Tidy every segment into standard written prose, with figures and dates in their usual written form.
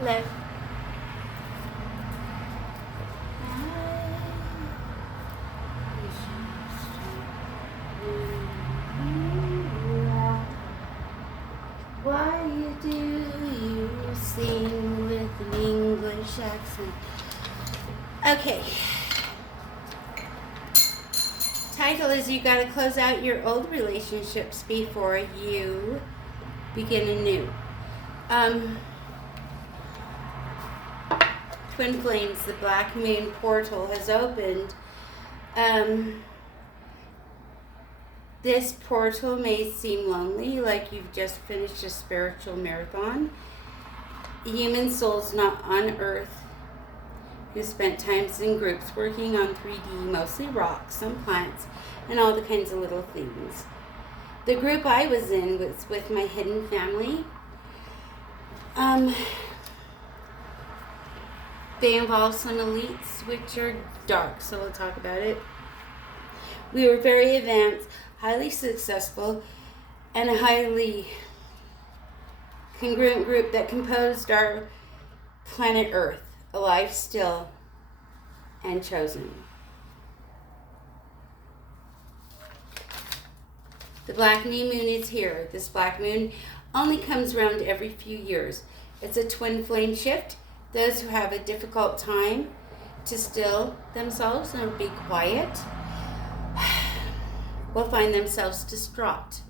Hello. Why do you sing with an English accent? Okay. Title is You Gotta Close Out Your Old Relationships Before You Begin Anew. Twin Flames, the Black Moon portal has opened. This portal may seem lonely, like you've just finished a spiritual marathon. Human souls not on Earth who spent times in groups working on 3D, mostly rocks, some plants, and all the kinds of little things. The group I was in was with my hidden family. They involve some elites, which are dark, so we'll talk about it. We were very advanced, highly successful, and a highly congruent group that composed our planet Earth, alive still and chosen. The black new moon is here. This black moon only comes around every few years. It's a twin flame shift. Those who have a difficult time to still themselves and be quiet will find themselves distraught.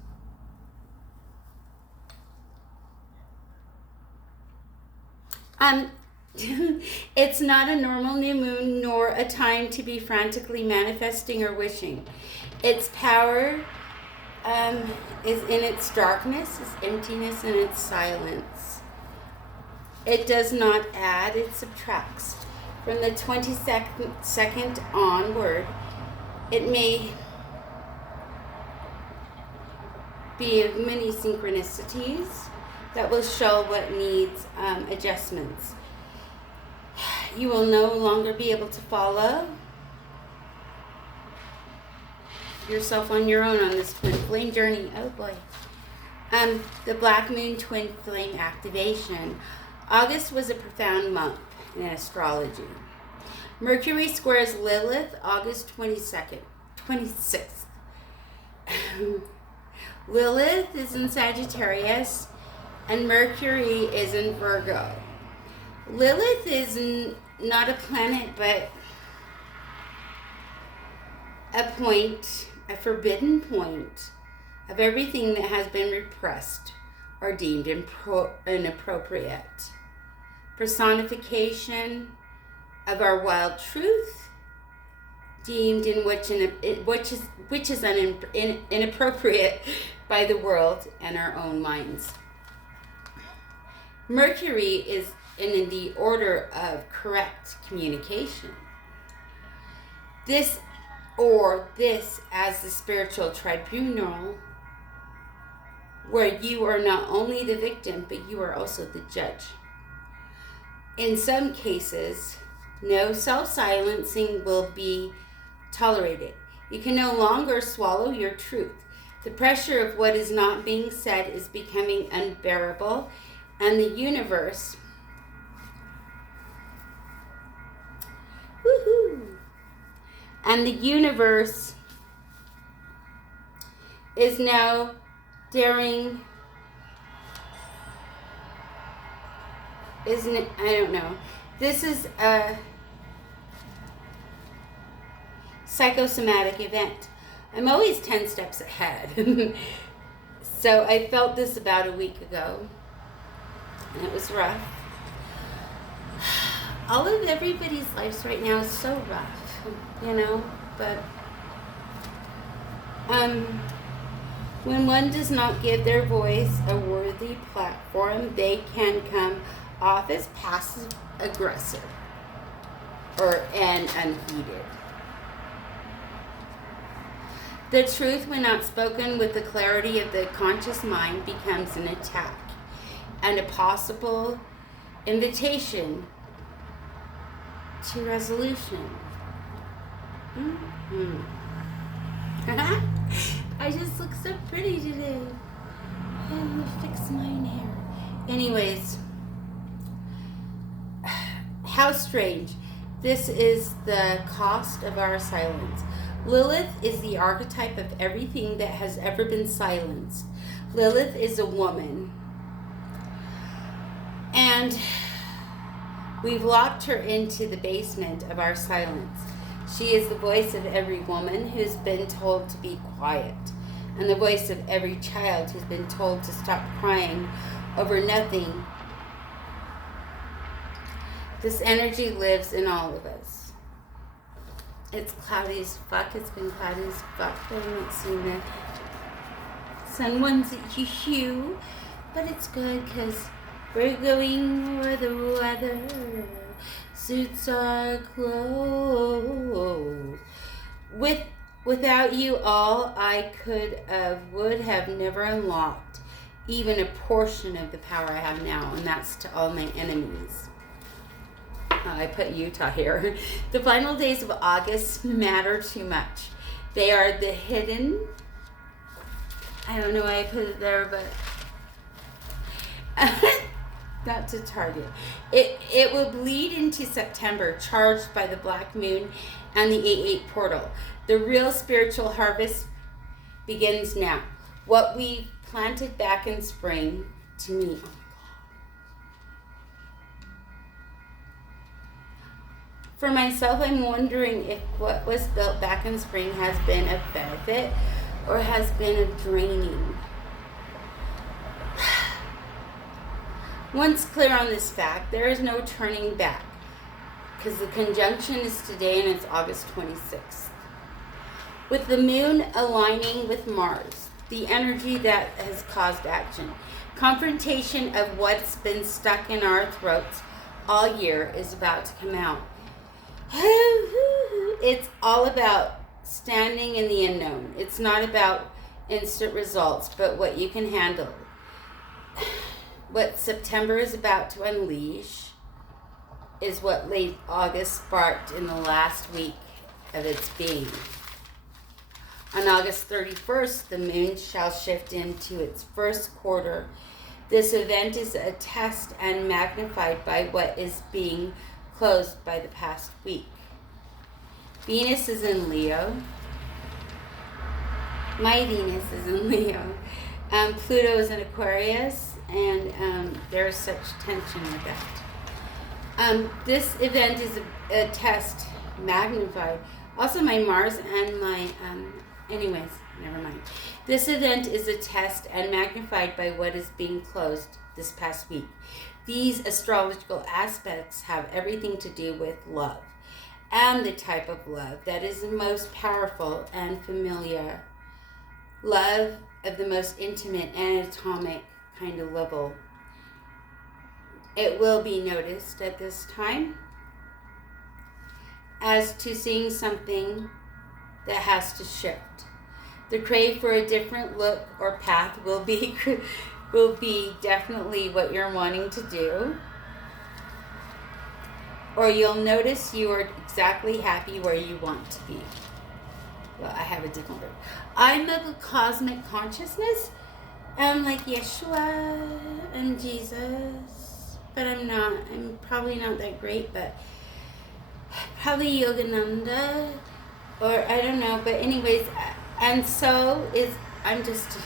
It's not a normal new moon nor a time to be frantically manifesting or wishing. Its power is in its darkness, its emptiness, and its silence. It does not add, it subtracts. From the 22nd onward, it may be of many synchronicities that will show what needs adjustments. You will no longer be able to follow yourself on your own on this twin flame journey. Oh boy. The Black Moon Twin Flame activation. August was a profound month in astrology. Mercury squares Lilith August 26th. Lilith is in Sagittarius and Mercury is in Virgo. Lilith is not a planet but a point, a forbidden point of everything that has been repressed or deemed inappropriate. Personification of our wild truth, deemed in which is inappropriate by the world and our own minds. Mercury is in the order of correct communication. This as the spiritual tribunal, where you are not only the victim, but you are also the judge. In some cases, no self-silencing will be tolerated. You can no longer swallow your truth. The pressure of what is not being said is becoming unbearable, and the universe is now daring, isn't it? I don't know. This is a psychosomatic event. I'm always 10 steps ahead. So I felt this about a week ago, and it was rough. All of everybody's lives right now is so rough, but when one does not give their voice a worthy platform, they can come off as passive aggressive and unheeded. The truth, when not spoken with the clarity of the conscious mind, becomes an attack and a possible invitation to resolution. I just look so pretty today. I'm gonna fix mine hair. Anyways, How strange. This is the cost of our silence. Lilith is the archetype of everything that has ever been silenced. Lilith is a woman. And we've locked her into the basement of our silence. She is the voice of every woman who's been told to be quiet, and the voice of every child who's been told to stop crying over nothing. This energy lives in all of us. It's cloudy as fuck. It's been cloudy as fuck. I haven't seen the sun one's hue, but it's good because we're going where the weather suits our clothes. Without you all, I would have never unlocked even a portion of the power I have now, and that's to all my enemies. I put Utah here. The final days of August matter too much. They are the hidden. I don't know why I put it there, but not to target. It will bleed into September, charged by the black moon and the 8-8 portal. The real spiritual harvest begins now. What we planted back in spring, to me, oh my God. For myself, I'm wondering if what was built back in spring has been a benefit or has been a draining. Once clear on this fact, there is no turning back, because the conjunction is today and it's August 26th. With the moon aligning with Mars, the energy that has caused action, confrontation of what's been stuck in our throats all year is about to come out. It's all about standing in the unknown. It's not about instant results, but what you can handle. What September is about to unleash is what late August sparked in the last week of its being. On August 31st, the moon shall shift into its first quarter. This event is a test and magnified by what is being closed by the past week. Venus is in Leo. My Venus is in Leo. Pluto is in Aquarius, and there's such tension with that. This event is a test magnified. Also my Mars and my, anyways, never mind. This event is a test and magnified by what is being closed this past week. These astrological aspects have everything to do with love and the type of love that is the most powerful and familiar. Love of the most intimate and atomic kind of level. It will be noticed at this time as to seeing something that has to shift. The crave for a different look or path will be definitely what you're wanting to do. Or you'll notice you are exactly happy where you want to be. Well, I have a different word. I'm of a cosmic consciousness. I'm like Yeshua and Jesus. But I'm not. I'm probably not that great, but probably Yogananda. Or I don't know. But anyways, and so is, I'm just,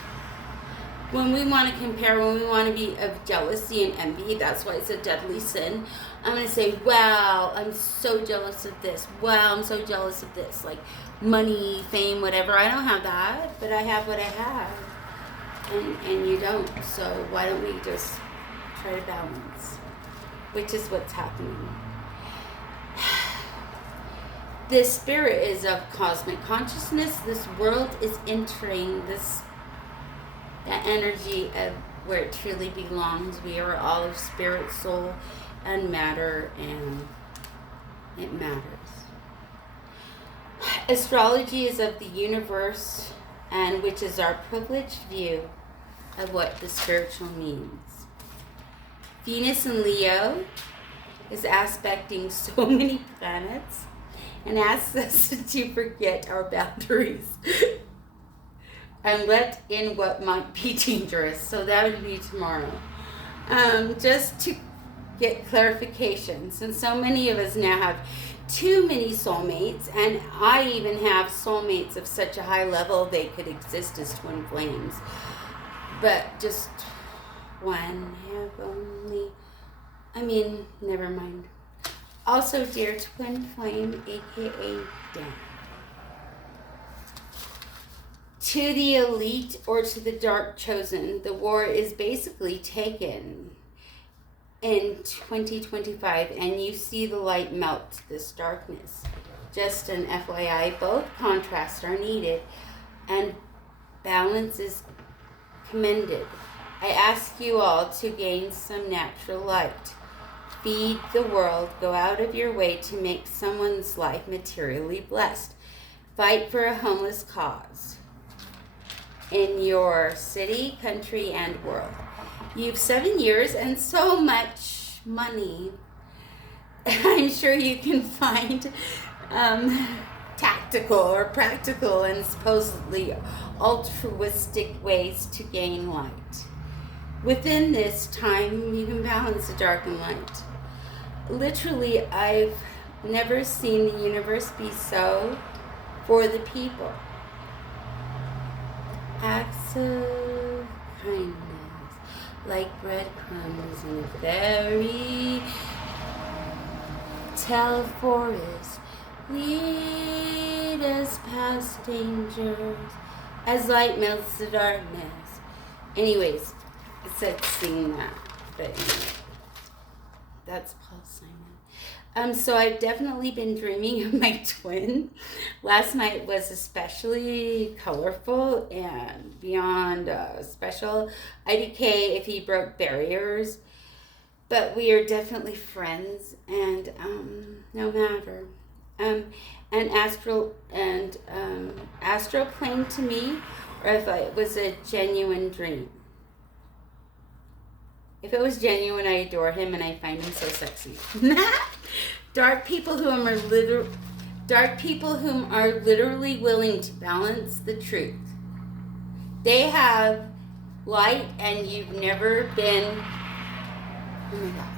when we want to compare, when we want to be of jealousy and envy, that's why it's a deadly sin. I'm going to say, wow, I'm so jealous of this. Wow, I'm so jealous of this. Like money, fame, whatever. I don't have that, but I have what I have. And you don't. So why don't we just try to balance? Which is what's happening. This spirit is of cosmic consciousness. This world is entering this, that energy of where it truly belongs. We are all of spirit, soul, and matter, and it matters. Astrology is of the universe, and which is our privileged view of what the spiritual means. Venus in Leo is aspecting so many planets and asks us to forget our boundaries and let in what might be dangerous. So that would be tomorrow. Just to get clarification, since so many of us now have too many soulmates, and I even have soulmates of such a high level they could exist as twin flames, but just one have only. Never mind. Also, dear twin flame, aka Dan, to the elite or to the dark chosen, the war is basically taken in 2025, and you see the light melt this darkness. Just an FYI, both contrasts are needed and balance is commended. I ask you all to gain some natural light. Feed the world. Go out of your way to make someone's life materially blessed. Fight for a homeless cause in your city, country, and world. You've 7 years and so much money. I'm sure you can find tactical or practical and supposedly altruistic ways to gain light. Within this time, you can balance the dark and light. Literally, I've never seen the universe be so for the people. Acts of kindness, like breadcrumbs in a fairy tale forest, lead us past dangers as light melts the darkness. Anyways, it said sing that, but anyway, that's Paul Simon. So I've definitely been dreaming of my twin. Last night was especially colorful and beyond special. IDK if he broke barriers, but we are definitely friends, and no matter. And astral plane to me, or if it was a genuine dream. If it was genuine, I adore him and I find him so sexy. Dark people whom are literally willing to balance the truth. They have light and you've never been. Oh my gosh.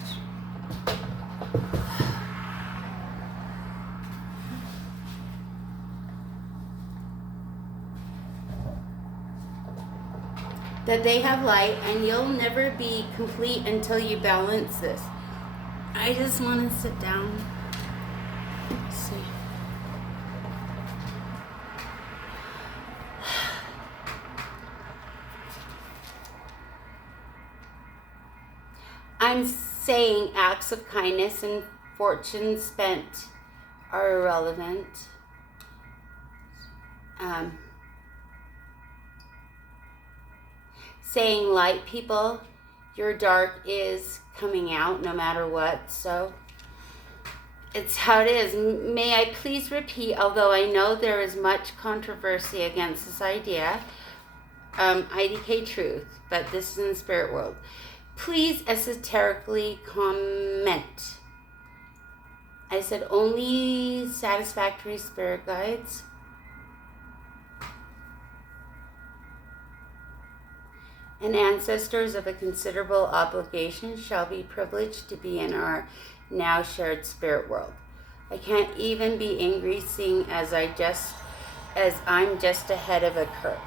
That they have light and you'll never be complete until you balance this. I just want to sit down. Let's see. I'm saying acts of kindness and fortune spent are irrelevant. Saying light people, your dark is coming out no matter what. So it's how it is. May I please repeat, although I know there is much controversy against this idea, IDK truth, but this is in the spirit world. Please esoterically comment. I said only satisfactory spirit guides. And ancestors of a considerable obligation shall be privileged to be in our now shared spirit world. I can't even be angry seeing as I'm just ahead of a curve.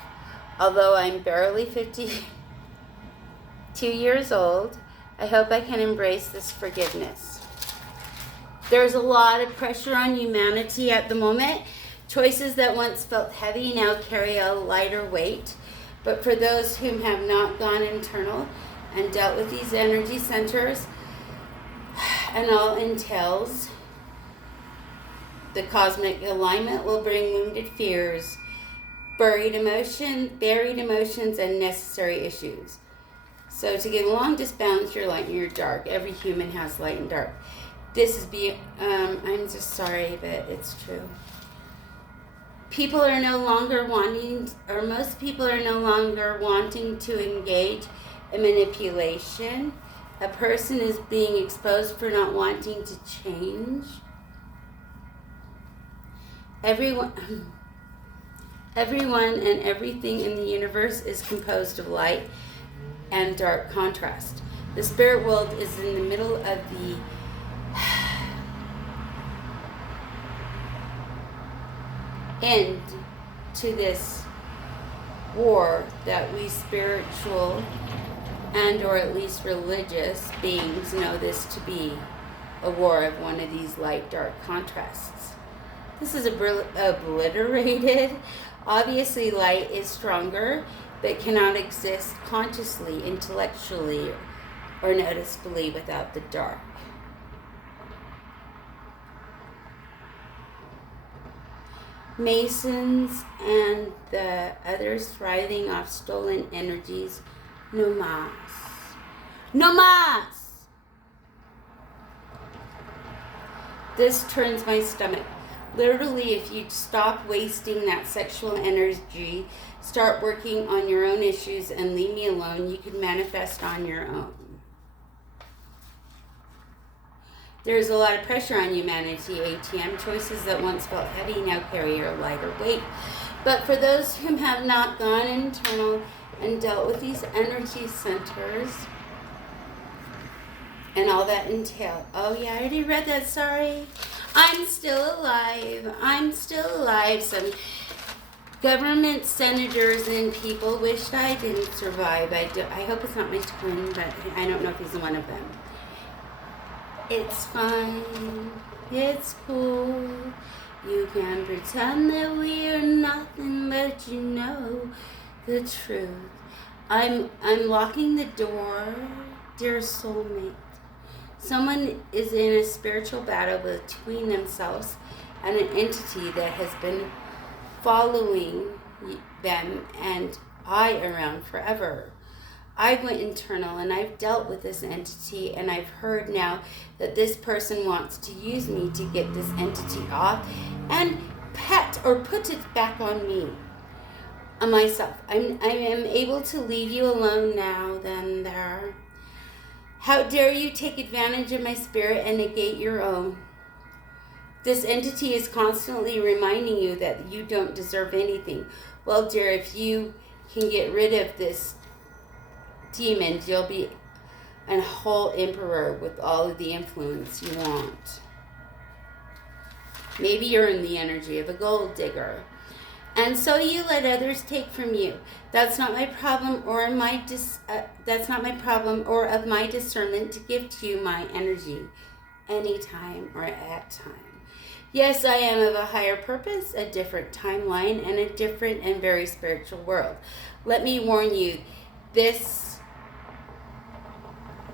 Although I'm barely 52 years old, I hope I can embrace this forgiveness. There's a lot of pressure on humanity at the moment. Choices that once felt heavy now carry a lighter weight. But for those whom have not gone internal and dealt with these energy centers and all entails, the cosmic alignment will bring wounded fears, buried emotions, and necessary issues. So to get along, just balance your light and your dark. Every human has light and dark. This is I'm just sorry, but it's true. Most people are no longer wanting to engage in manipulation. A person is being exposed for not wanting to change. Everyone and everything in the universe is composed of light and dark contrast. The spirit world is in the middle of the end to this war that we spiritual and or at least religious beings know this to be a war of one of these light-dark contrasts. This is obliterated. Obviously, light is stronger, but cannot exist consciously, intellectually, or noticeably without the dark. Masons and the others thriving off stolen energies, no mas. No mas! This turns my stomach. Literally, if you stop wasting that sexual energy, start working on your own issues and leave me alone, you can manifest on your own. There's a lot of pressure on humanity, ATM. Choices that once felt heavy now carry a lighter weight. But for those who have not gone internal and dealt with these energy centers and all that entail. Oh yeah, I already read that, sorry. I'm still alive. I'm still alive. Some government senators and people wished I didn't survive. I hope it's not my twin, but I don't know if he's one of them. It's fine. It's cool. You can pretend that we're nothing, but you know the truth. I'm locking the door, dear soulmate. Someone is in a spiritual battle between themselves and an entity that has been following them and I around forever. I went internal and I've dealt with this entity, and I've heard now that this person wants to use me to get this entity off and put it back on me, on myself. I am able to leave you alone now, then there. How dare you take advantage of my spirit and negate your own? This entity is constantly reminding you that you don't deserve anything. Well, dear, if you can get rid of this demon, you'll be a whole emperor with all of the influence you want. Maybe you're in the energy of a gold digger, and so you let others take from you. That's not my problem, or of my discernment to give to you my energy, anytime or at time. Yes, I am of a higher purpose, a different timeline, and a different and very spiritual world. Let me warn you, this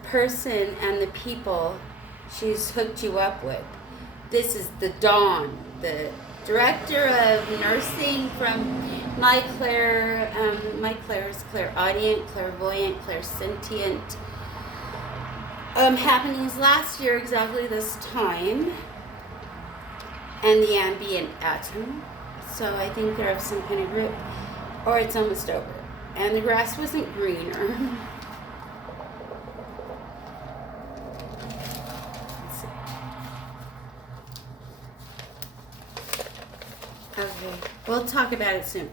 person and the people she's hooked you up with, this is the Dawn, the director of nursing from my Claire's clairaudient, clairvoyant, clairsentient happenings last year exactly this time, and the ambient atom. So I think they're of some kind of group, or it's almost over. And the grass wasn't greener. Okay, we'll talk about it soon.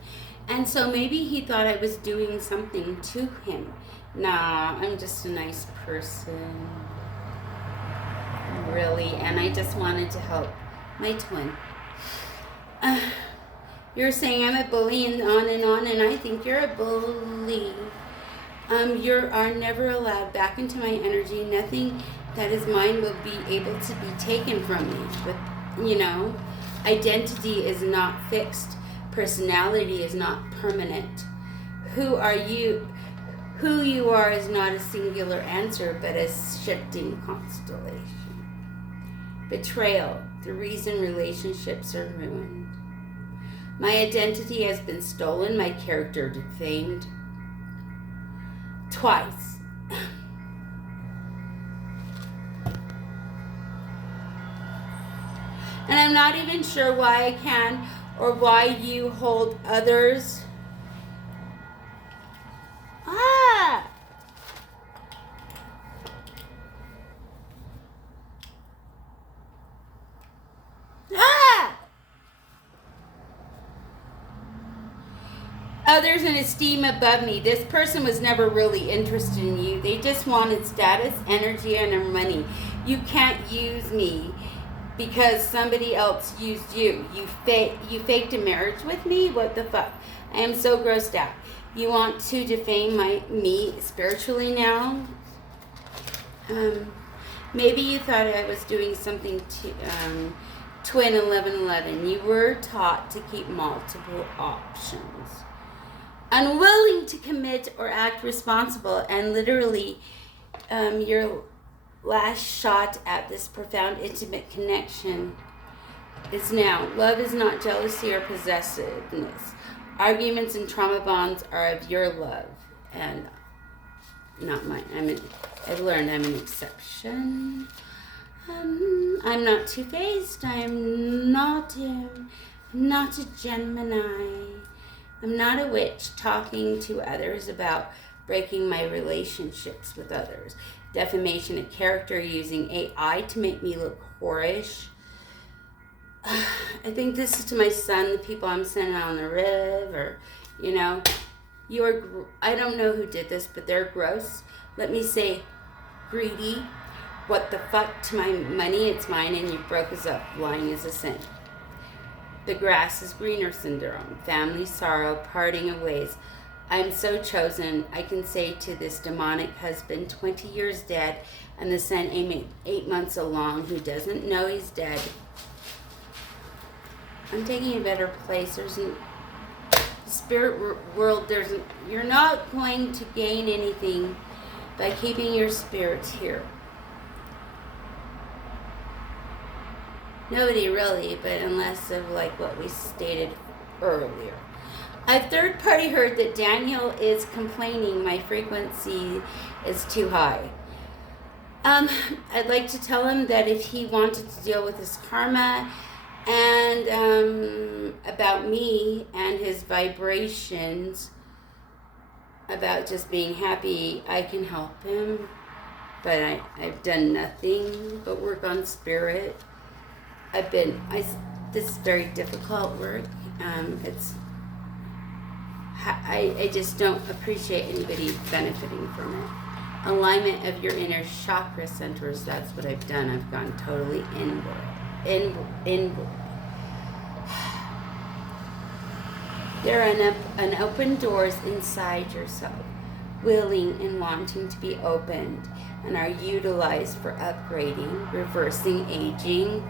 And so maybe he thought I was doing something to him. Nah, I'm just a nice person. Really, and I just wanted to help my twin. You're saying I'm a bully and on, and I think you're a bully. You are never allowed back into my energy. Nothing that is mine will be able to be taken from me. But, identity is not fixed. Personality is not permanent. Who you are is not a singular answer, but a shifting constellation. Betrayal, the reason relationships are ruined. My identity has been stolen, my character defamed. Twice. And I'm not even sure why I can or why you hold others. Ah! Ah! others in esteem above me. This person was never really interested in you. They just wanted status, energy, and money. You can't use me because somebody else used you. You faked a marriage with me? What the fuck? I am so grossed out. You want to defame me spiritually now? Maybe you thought I was doing something to twin 1111. You were taught to keep multiple options. Unwilling to commit or act responsible, and literally your last shot at this profound intimate connection is now. Love is not jealousy or possessiveness. Arguments and trauma bonds are of your love and not mine. I've learned I'm an exception. I'm not two-faced. I'm not a Gemini. I'm not a witch talking to others about breaking my relationships with others. Defamation of character using AI to make me look whorish. I think this is to my son, the people I'm sending on the river, I don't know who did this, but they're gross. Let me say, greedy. What the fuck to my money? It's mine and you broke us up. Lying is a sin. The grass is greener syndrome. Family sorrow, parting of ways. I'm so chosen. I can say to this demonic husband, 20 years dead, and the son 8 months along who doesn't know he's dead. I'm taking a better place. There's a spirit world. You're not going to gain anything by keeping your spirits here. Nobody really, but unless of like what we stated earlier. A third party heard that Daniel is complaining my frequency is too high. I'd like to tell him that if he wanted to deal with his karma and about me and his vibrations, about just being happy, I can help him. But I've done nothing but work on spirit. This is very difficult work. I just don't appreciate anybody benefiting from it. Alignment of your inner chakra centers, that's what I've done. I've gone totally inward. There are an open doors inside yourself, willing and wanting to be opened, and are utilized for upgrading, reversing aging,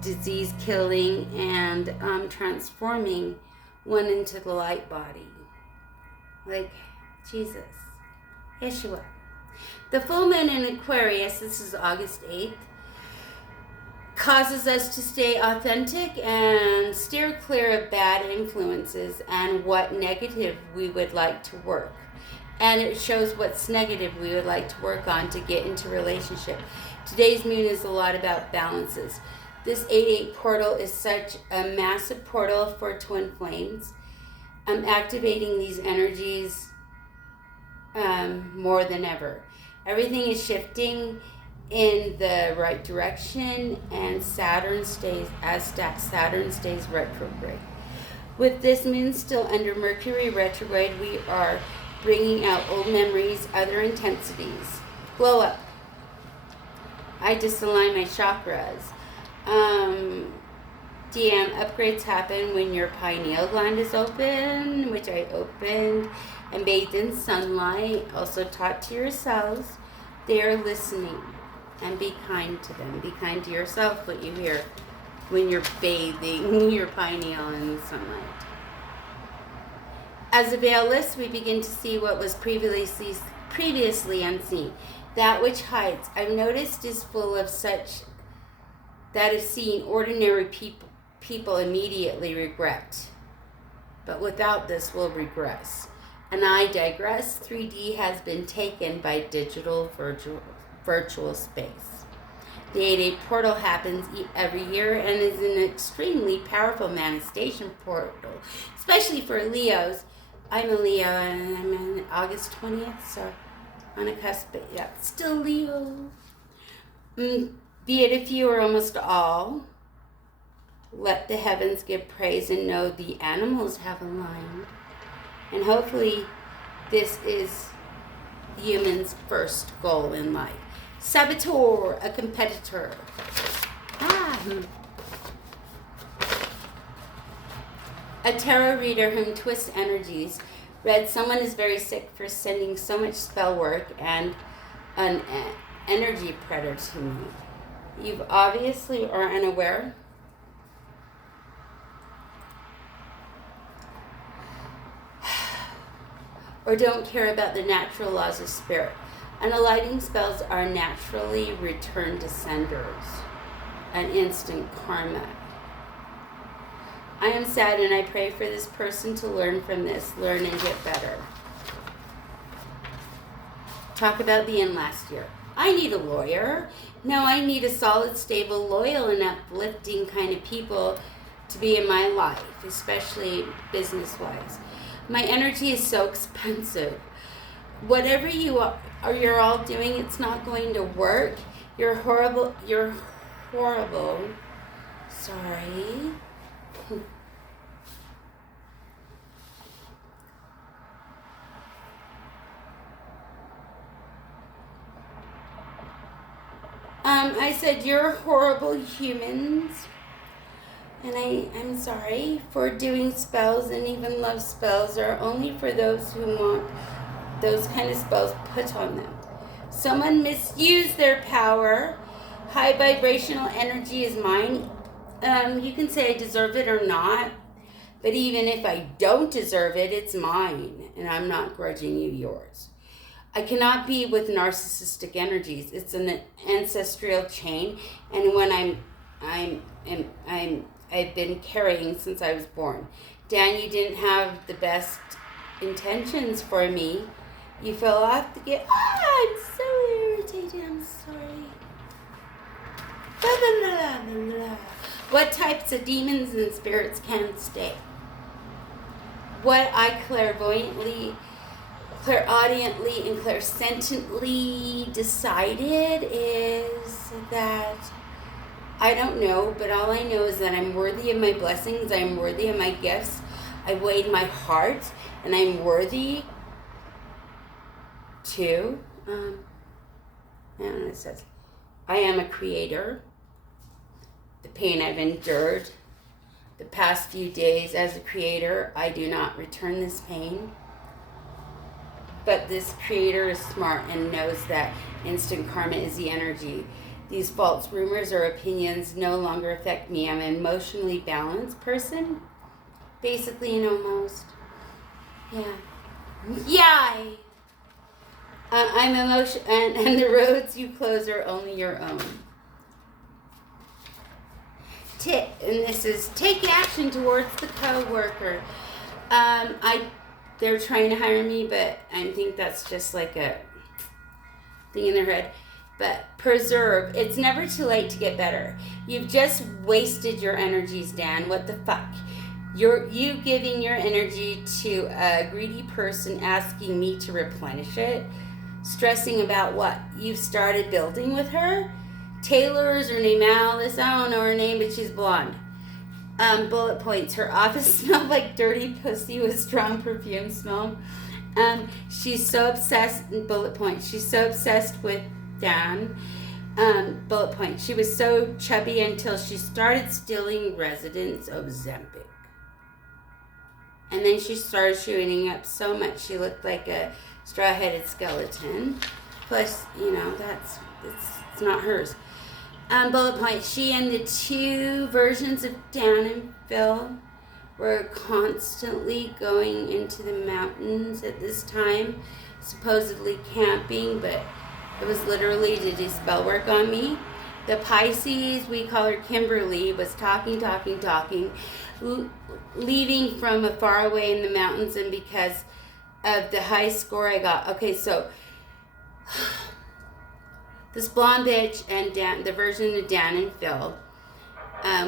disease killing, and transforming one into the light body. Like Jesus, Yeshua. The full moon in Aquarius, this is August 8th, causes us to stay authentic and steer clear of bad influences and what negative we would like to work. And it shows what's negative we would like to work on to get into relationship. Today's moon is a lot about balances. This 8-8 portal is such a massive portal for twin flames. I'm activating these energies more than ever. Everything is shifting in the right direction, and Saturn stays retrograde. With this moon still under Mercury retrograde, we are bringing out old memories, other intensities. Glow up. I just align my chakras. DM upgrades happen when your pineal gland is open, which I opened, and bathed in sunlight. Also taught to yourselves. They are listening, and be kind to them. Be kind to yourself, what you hear when you're bathing your pineal in the sunlight. As a veil lifts, we begin to see what was previously unseen. That which hides, I've noticed, is full of such that is seen ordinary people immediately regret. But without this will regress. And I digress. 3D has been taken by digital virtual space. The 8-8 portal happens every year and is an extremely powerful manifestation portal, especially for Leos. I'm a Leo and I'm on August 20th, so on a cusp, but yeah, still Leo. Be it a few or almost all. let the heavens give praise and know the animals have aligned. And hopefully this is human's first goal in life. Saboteur, a competitor. A tarot reader whom twists energies read someone is very sick for sending so much spell work and an energy predator to me. You obviously are unaware. Or don't care about the natural laws of spirit. Unalighting spells are naturally return to senders, an instant karma. I am sad and I pray for this person to learn from this, learn and get better. Talk about the end last year. I need a lawyer. No, I need a solid, stable, loyal, and uplifting kind of people to be in my life, especially business-wise. My energy is so expensive. Whatever you're all doing, it's not going to work. You're horrible. You're horrible. Sorry. I said you're horrible humans. And I'm sorry for doing spells, and even love spells are only for those who want those kind of spells put on them. Someone misused their power. High vibrational energy is mine. You can say I deserve it or not, but even if I don't deserve it, it's mine, and I'm not grudging you yours. I cannot be with narcissistic energies. It's an ancestral chain, and when I've been carrying since I was born. Dan, you didn't have the best intentions for me. You fell off the gate. I'm so irritated. I'm sorry. Blah, blah, blah, blah. What types of demons and spirits can stay? What I clairaudiently, and clairsentiently decided is that I don't know, but all I know is that I'm worthy of my blessings. I'm worthy of my gifts. I weighed my heart, and I'm worthy to. And it says, I am a creator. The pain I've endured the past few days as a creator, I do not return this pain. But this creator is smart and knows that instant karma is the energy. These false rumors or opinions no longer affect me. I'm an emotionally balanced person. Basically, and almost. Yeah. Yay! I'm emotional, and the roads you close are only your own. And this is take action towards the co-worker. They're trying to hire me, but I think that's just like a thing in their head. But preserve. It's never too late to get better. You've just wasted your energies, Dan. What the fuck? You giving your energy to a greedy person asking me to replenish it. Stressing about what you've started building with her. Taylor is her name, Alice. I don't know her name, but she's blonde. Bullet points. Her office smelled like dirty pussy with strong perfume smell. She's so obsessed. Bullet point. She's so obsessed with Dan. Bullet point. She was so chubby until she started stealing residents of Ozempic. And then she started shooting up so much she looked like a straw-headed skeleton. Plus, it's not hers. Bullet point. She and the two versions of Dan and Phil were constantly going into the mountains at this time, supposedly camping, but it was literally to do spell work on me. The Pisces, we call her Kimberly, was talking, leaving from far away in the mountains, and because of the high score I got. Okay, so this blonde bitch and Dan, the version of Dan and Phil,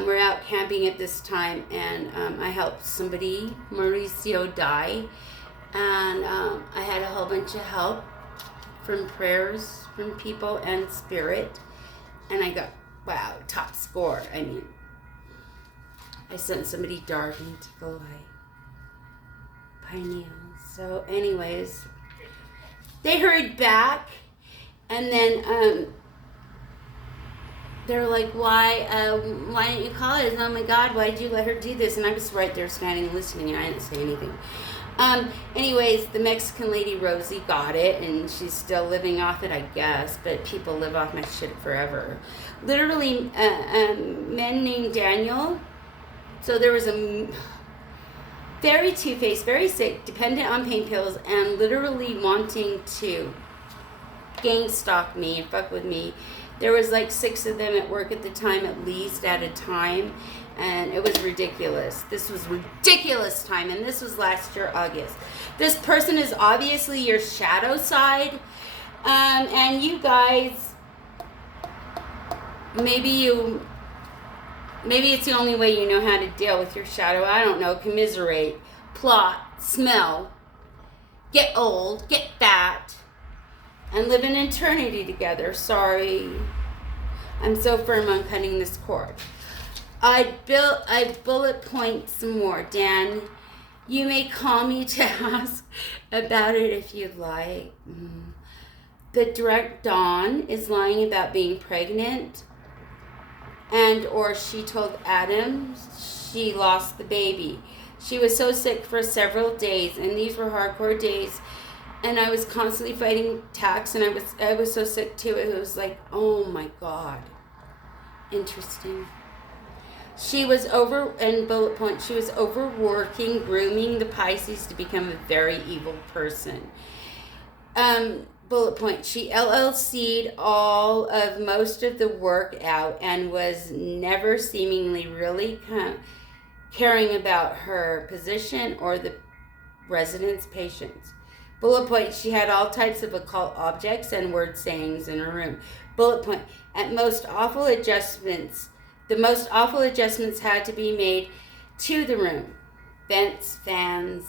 were out camping at this time, and I helped somebody, Mauricio, die, and I had a whole bunch of help from prayers from people and spirit, and I got, wow, top score. I mean, I sent somebody dark into the light. Pineal. So anyways, they hurried back, and then they're like, why didn't you call us? Oh my God, why did you let her do this? And I was right there standing listening, and I didn't say anything. Anyways, the Mexican lady Rosie got it, and she's still living off it, I guess, but people live off my shit forever. Literally, men named Daniel. So there was a very two-faced, very sick, dependent on pain pills, and literally wanting to gang stalk me and fuck with me. There was like 6 of them at work at the time, at least at a time, and it was ridiculous. This was ridiculous time, and this was last year, August. This person is obviously your shadow side, and you guys, maybe it's the only way you know how to deal with your shadow. I don't know. Commiserate, plot, smell, get old, get fat, and live an eternity together. Sorry. I'm so firm on cutting this cord. I bullet point some more. Dan, you may call me to ask about it if you'd like. The direct Dawn is lying about being pregnant, and or she told Adam she lost the baby. She was so sick for several days, and these were hardcore days, and I was constantly fighting attacks, and I was so sick too. It was like, oh my God. Interesting. She was she was overworking, grooming the Pisces to become a very evil person. Bullet point, she LLC'd all of most of the work out and was never seemingly really caring about her position or the residents' patients. Bullet point, she had all types of occult objects and word sayings in her room. Bullet point, the most awful adjustments had to be made to the room. Vents, fans,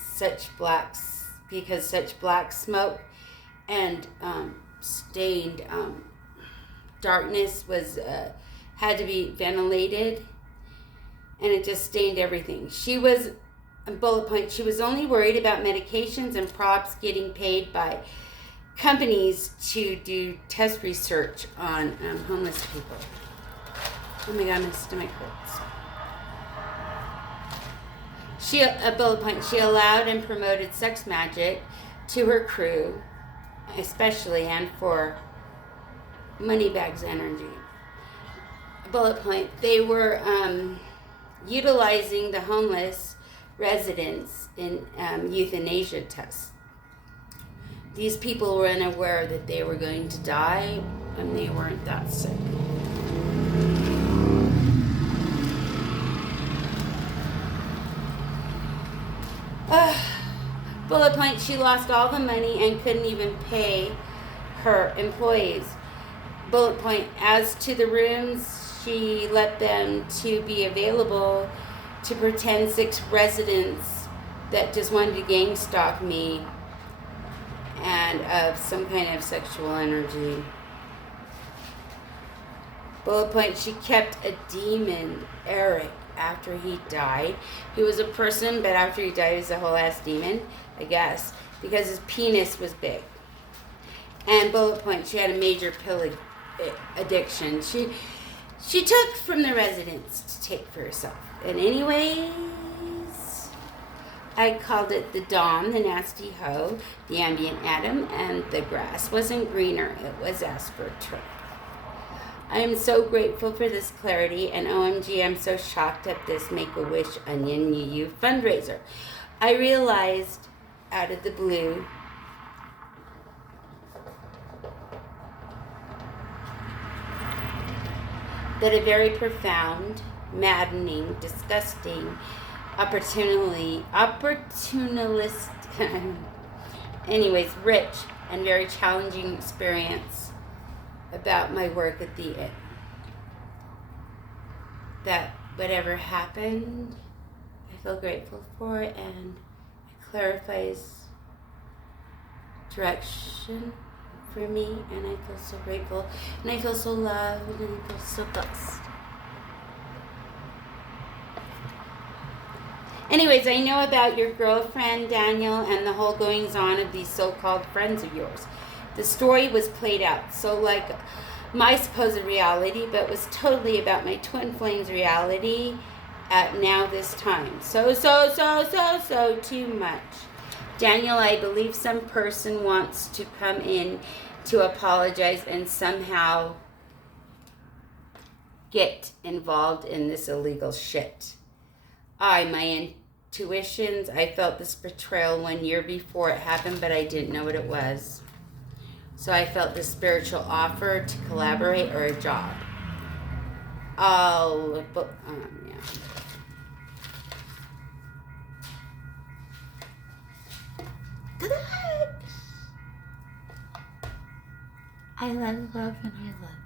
because such black smoke and stained darkness had to be ventilated, and it just stained everything. She was, bullet point, she was only worried about medications and props getting paid by companies to do test research on homeless people. Oh my God, my stomach hurts. Bullet point, she allowed and promoted sex magic to her crew, especially, and for Moneybags energy. Bullet point, they were utilizing the homeless residents in euthanasia tests. These people were unaware that they were going to die, and they weren't that sick. Bullet point, she lost all the money and couldn't even pay her employees. Bullet point, as to the rooms, she let them to be available to pretend 6 residents that just wanted to gang stalk me and of some kind of sexual energy. Bullet point, she kept a demon, Eric, after he died. He was a person, but after he died, he was a whole ass demon, I guess, because his penis was big. And bullet point, she had a major pill addiction. She took from the residents to take for herself. And anyways, I called it the Dawn, the nasty hoe, the ambient atom, and the grass wasn't greener, it was astroturf. I am so grateful for this clarity, and OMG, I'm so shocked at this Make-A-Wish Onion UU fundraiser. I realized out of the blue that a very profound, maddening, disgusting, opportunistic, anyways, rich and very challenging experience about my work at the end. That whatever happened, I feel grateful for, and it clarifies direction for me, and I feel so grateful, and I feel so loved, and I feel so blessed. Anyways, I know about your girlfriend, Daniel, and the whole goings on of these so-called friends of yours. The story was played out, so like my supposed reality, but was totally about my twin flames reality at now this time. So too much. Daniel, I believe some person wants to come in to apologize and somehow get involved in this illegal shit. My intuitions, I felt this betrayal 1 year before it happened, but I didn't know what it was. So I felt this spiritual offer to collaborate or a job. Yeah. I love and I love